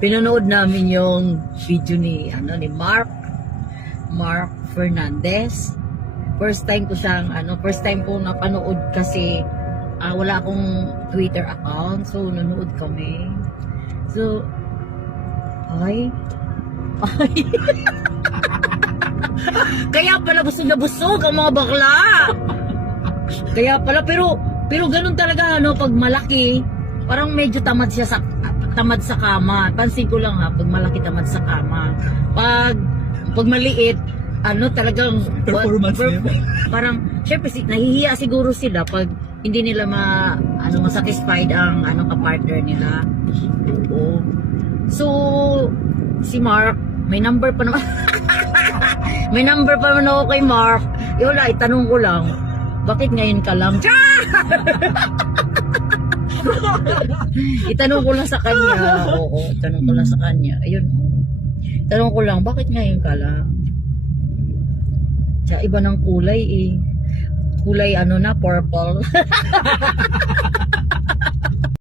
pinanood namin yung video ni Mark Fernandez. First time ko napanood kasi wala akong Twitter account, so nanood kami. So ay kaya pala busog na busog ang mga bakla. Kaya pala, pero ganun talaga, pag malaki, parang medyo tamad sa kama. Pansin ko lang pag malaki tamad sa kama. Pag maliit, talagang Performance niya. parang syempre nahihiya siguro sila pag hindi nila masatisfied ang kapartner nila. Oo. So si Mark, may number pa naman. May number pa naman ako kay Mark. Wala, itanong ko lang, bakit ngayon ka lang? Itanong ko lang sa kanya. Oo, itanong ko lang sa kanya. Ayun. Tanong ko lang, bakit ngayon ka lang? Iba ng kulay eh. Kulay purple.